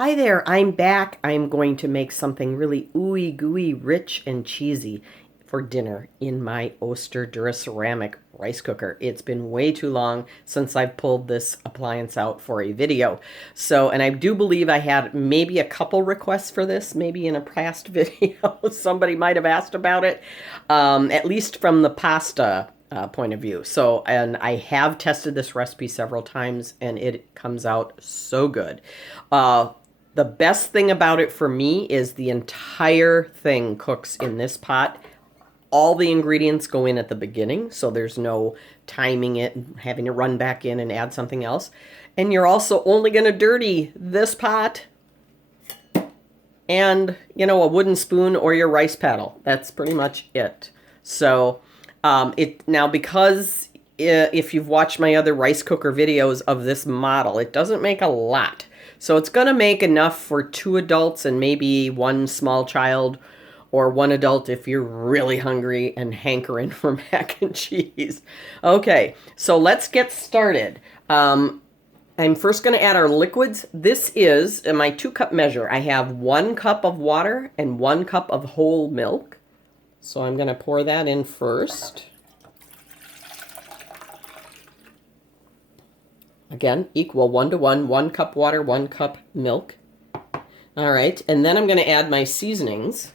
Hi there, I'm back. I'm going to make something really ooey gooey, rich and cheesy for dinner in my Oster Duraceramic rice cooker. It's been way too long since I've pulled this appliance out for a video. And I do believe I had maybe a couple requests for this, maybe in a past video. Somebody might have asked about it, at least from the pasta point of view. And I have tested this recipe several times and it comes out so good. The best thing about it for me is the entire thing cooks in this pot. All the ingredients go in at the beginning, so there's no timing it and having to run back in and add something else. And you're also only going to dirty this pot and, a wooden spoon or your rice paddle. That's pretty much it. Because if you've watched my other rice cooker videos of this model, it doesn't make a lot. So it's going to make enough for 2 adults and maybe 1 small child, or 1 adult if you're really hungry and hankering for mac and cheese. Okay, so let's get started. I'm first going to add our liquids. This is in my 2-cup measure. I have 1 cup of water and 1 cup of whole milk. So I'm going to pour that in first. Again, equal 1 to 1, 1 cup water, 1 cup milk. All right, and then I'm going to add my seasonings.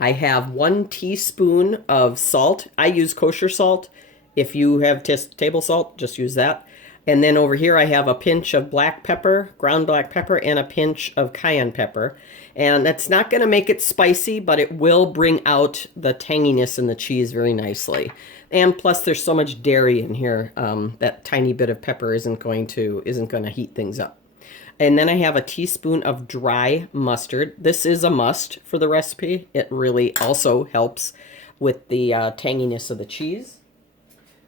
I have 1 teaspoon of salt. I use kosher salt. If you have table salt, just use that. And then over here I have a pinch of black pepper, ground black pepper, and a pinch of cayenne pepper. And that's not going to make it spicy, but it will bring out the tanginess in the cheese very nicely. And plus there's so much dairy in here, that tiny bit of pepper isn't going to heat things up. And then I have a teaspoon of dry mustard. This is a must for the recipe. It really also helps with the tanginess of the cheese.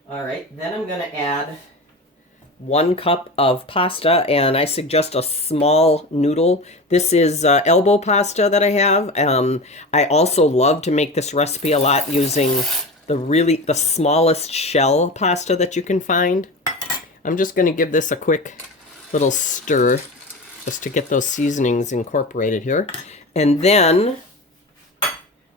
All right, then I'm going to add 1 cup of pasta, and I suggest a small noodle. This is elbow pasta that I have. I also love to make this recipe a lot using the smallest shell pasta that you can find. I'm just going to give this a quick little stir just to get those seasonings incorporated here. And then,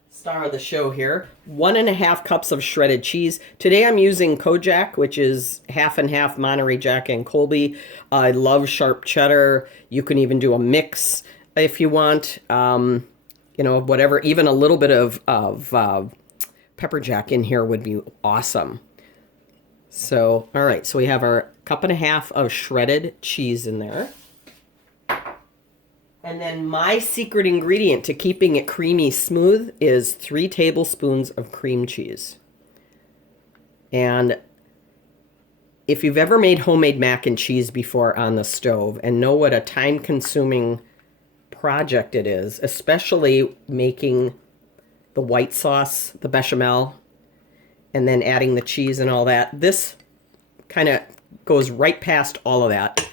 star of the show here, 1.5 cups of shredded cheese. Today I'm using Kojak, which is half and half Monterey Jack and Colby. I love sharp cheddar. You can even do a mix if you want. Whatever, even a little bit of pepper jack in here would be awesome. So, all right, so we have our 1.5 cups of shredded cheese in there. And then my secret ingredient to keeping it creamy smooth is 3 tablespoons of cream cheese. And if you've ever made homemade mac and cheese before on the stove and know what a time-consuming project it is, especially making the white sauce, the bechamel, and then adding the cheese and all that, this kind of goes right past all of that.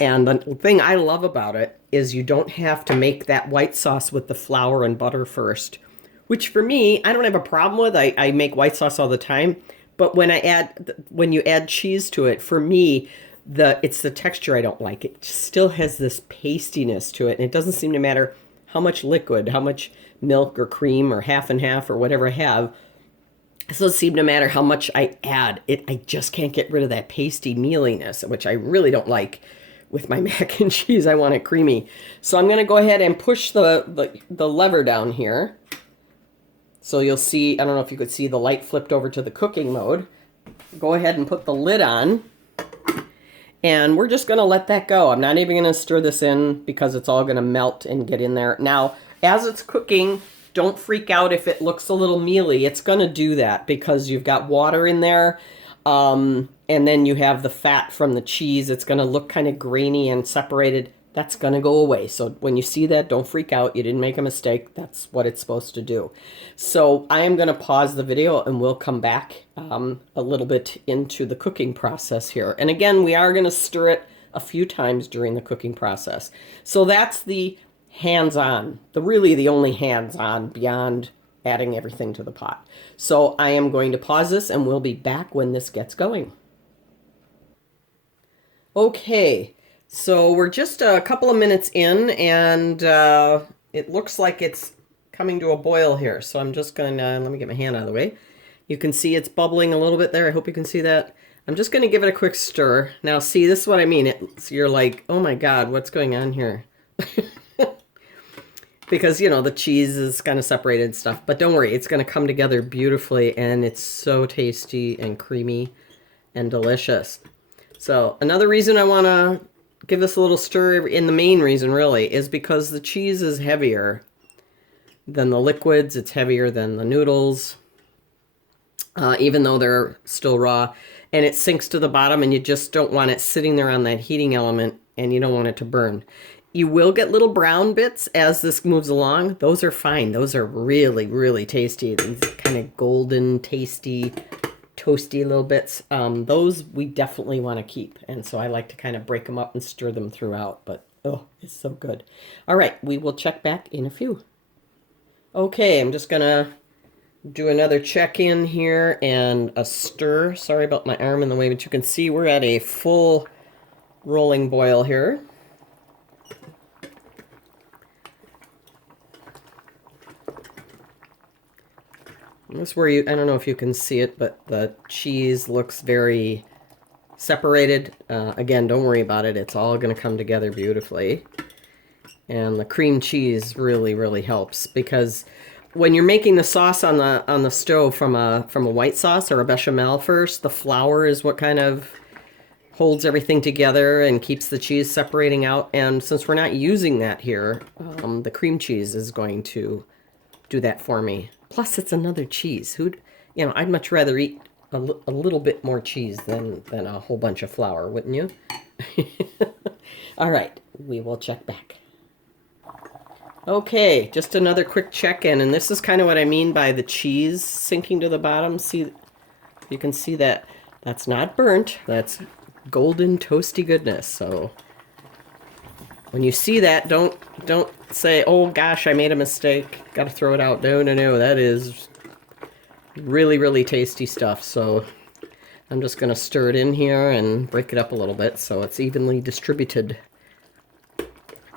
And the thing I love about it is you don't have to make that white sauce with the flour and butter first, which for me, I don't have a problem with. I make white sauce all the time, but when you add cheese to it, for me, it's the texture I don't like. It still has this pastiness to it, and it doesn't seem to matter how much liquid, how much milk or cream or half and half or whatever I have. It doesn't seem to matter how much I add. I just can't get rid of that pasty mealiness, which I really don't like with my mac and cheese. I want it creamy. So I'm going to go ahead and push the lever down here. So you'll see, I don't know if you could see the light flipped over to the cooking mode. Go ahead and put the lid on. And we're just going to let that go. I'm not even going to stir this in because it's all going to melt and get in there. Now, as it's cooking, don't freak out if it looks a little mealy. It's going to do that because you've got water in there. And then you have the fat from the cheese. It's going to look kind of grainy and separated. That's going to go away. So when you see that, don't freak out. You didn't make a mistake. That's what it's supposed to do. So I am going to pause the video and we'll come back a little bit into the cooking process here. And again, we are going to stir it a few times during the cooking process. So that's the hands-on, really the only hands-on beyond adding everything to the pot. So I am going to pause this and we'll be back when this gets going. Okay, So we're just a couple of minutes in, and it looks like it's coming to a boil here. So I'm just going to, let me get my hand out of the way. You can see it's bubbling a little bit there. I hope you can see that. I'm just going to give it a quick stir. Now, see, this is what I mean. You're like, oh my God, what's going on here? Because, you know, the cheese is kind of separated and stuff. But don't worry, it's going to come together beautifully, and it's so tasty and creamy and delicious. So another reason I want to give this a little stir, in the main reason really, is because the cheese is heavier than the liquids. It's heavier than the noodles, even though they're still raw. And it sinks to the bottom, and you just don't want it sitting there on that heating element, and you don't want it to burn. You will get little brown bits as this moves along. Those are fine. Those are really, really tasty. These kind of golden, tasty, toasty little bits. Those we definitely want to keep. And so I like to kind of break them up and stir them throughout. But, oh, it's so good. All right, we will check back in a few. Okay, I'm just going to do another check-in here and a stir. Sorry about my arm in the way, but you can see we're at a full rolling boil here. This is where I don't know if you can see it, but the cheese looks very separated. Again, don't worry about it. It's all going to come together beautifully. And the cream cheese really, really helps, because when you're making the sauce on the stove from a white sauce or a bechamel first, the flour is what kind of holds everything together and keeps the cheese separating out. And since we're not using that here, the cream cheese is going to do that for me. Plus, it's another cheese. I'd much rather eat a little bit more cheese than a whole bunch of flour, wouldn't you? All right, we will check back. Okay, just another quick check-in, and this is kind of what I mean by the cheese sinking to the bottom. See, you can see that that's not burnt. That's golden, toasty goodness. So when you see that, don't say, oh gosh, I made a mistake, gotta throw it out. No, that is really, really tasty stuff. So I'm just gonna stir it in here and break it up a little bit so it's evenly distributed.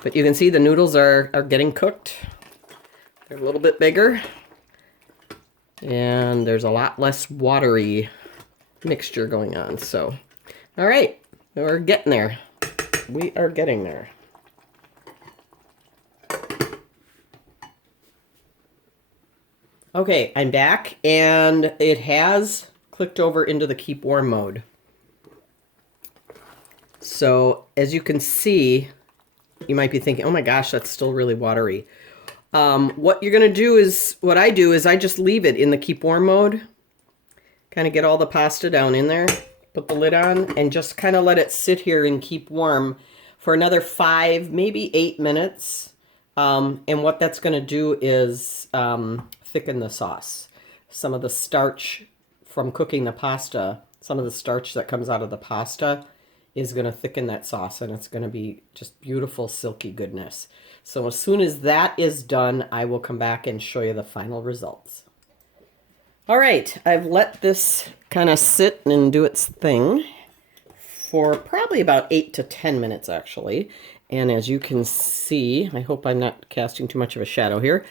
But you can see the noodles are getting cooked. They're a little bit bigger, and there's a lot less watery mixture going on. So, all right, we're getting there. We are getting there. Okay, I'm back, and it has clicked over into the keep warm mode. So as you can see, you might be thinking, oh my gosh, that's still really watery. What you're gonna do is, what I do is I just leave it in the keep warm mode, kind of get all the pasta down in there, put the lid on, and just kind of let it sit here and keep warm for another 5, maybe 8 minutes. And what that's gonna do is thicken the sauce. Some of the starch from cooking the pasta, some of the starch that comes out of the pasta is going to thicken that sauce, and it's going to be just beautiful, silky goodness. So as soon as that is done, I will come back and show you the final results. All right, I've let this kind of sit and do its thing for probably about 8 to 10 minutes, actually. And as you can see, I hope I'm not casting too much of a shadow here,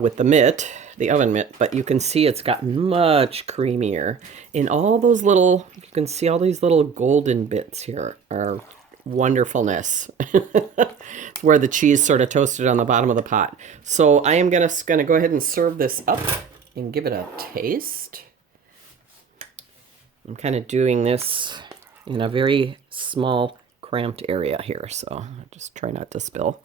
with the mitt, the oven mitt, but you can see it's gotten much creamier. And all those little, you can see all these little golden bits here are wonderfulness. It's where the cheese sort of toasted on the bottom of the pot. So I am gonna go ahead and serve this up and give it a taste. I'm kind of doing this in a very small, cramped area here, so just try not to spill.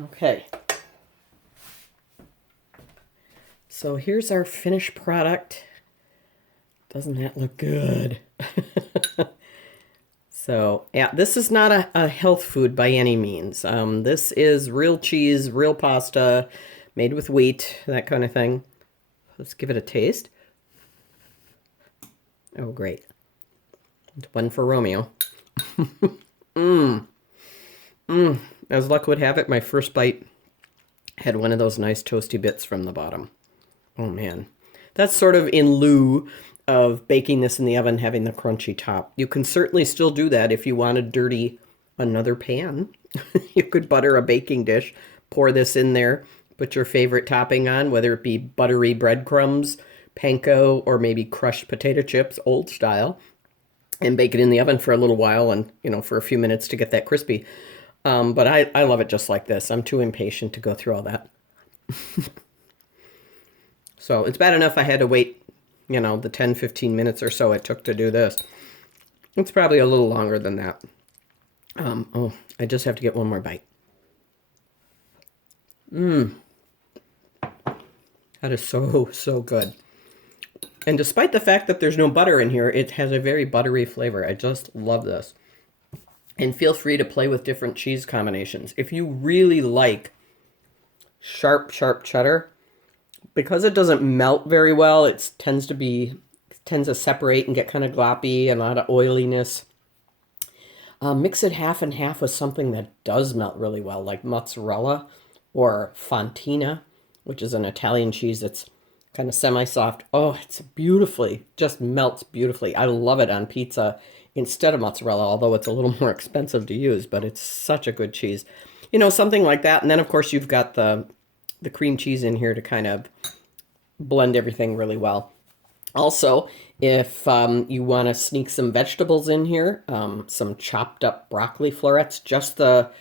Okay, so here's our finished product. Doesn't that look good? So, yeah, this is not a health food by any means. This is real cheese, real pasta, made with wheat, that kind of thing. Let's give it a taste. Oh, great. One for Romeo. As luck would have it, my first bite Had one of those nice toasty bits from the bottom. Oh man. That's sort of in lieu of baking this in the oven, having the crunchy top. You can certainly still do that if you want to dirty another pan. You could butter a baking dish, pour this in there, put your favorite topping on, whether it be buttery breadcrumbs, panko, or maybe crushed potato chips, old style, and bake it in the oven for a little while and, for a few minutes to get that crispy. But I love it just like this. I'm too impatient to go through all that. So it's bad enough I had to wait, the 10, 15 minutes or so it took to do this. It's probably a little longer than that. Oh, I just have to get one more bite. That is so, so good. And despite the fact that there's no butter in here, it has a very buttery flavor. I just love this. And feel free to play with different cheese combinations. If you really like sharp, sharp cheddar, because it doesn't melt very well, it tends to separate and get kind of gloppy and a lot of oiliness. Mix it half and half with something that does melt really well, like mozzarella or fontina, which is an Italian cheese that's kind of semi-soft. Oh, it's just melts beautifully. I love it on pizza instead of mozzarella, although it's a little more expensive to use, but it's such a good cheese. Something like that. And then, of course, you've got the cream cheese in here to kind of blend everything really well. Also, if you want to sneak some vegetables in here, some chopped up broccoli florets, just the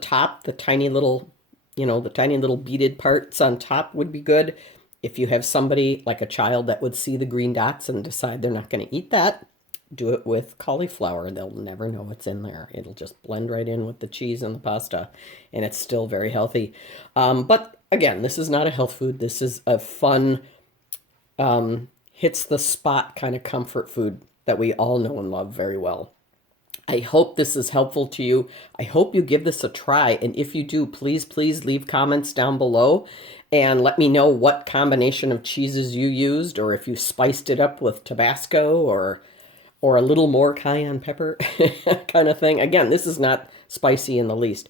top, the tiny little beaded parts on top would be good. If you have somebody like a child that would see the green dots and decide they're not going to eat that, do it with cauliflower. They'll never know what's in there. It'll just blend right in with the cheese and the pasta, and it's still very healthy. But again, this is not a health food. This is a fun, hits the spot kind of comfort food that we all know and love very well. I hope this is helpful to you. I hope you give this a try. And if you do, please, please leave comments down below and let me know what combination of cheeses you used, or if you spiced it up with Tabasco or a little more cayenne pepper kind of thing. Again, this is not spicy in the least.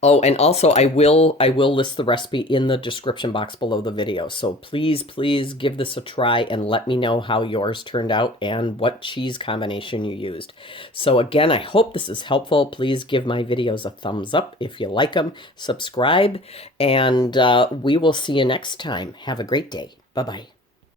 Oh, and also I will list the recipe in the description box below the video. So please, please give this a try and let me know how yours turned out and what cheese combination you used. So again, I hope this is helpful. Please give my videos a thumbs up if you like them. Subscribe, and we will see you next time. Have a great day. Bye-bye.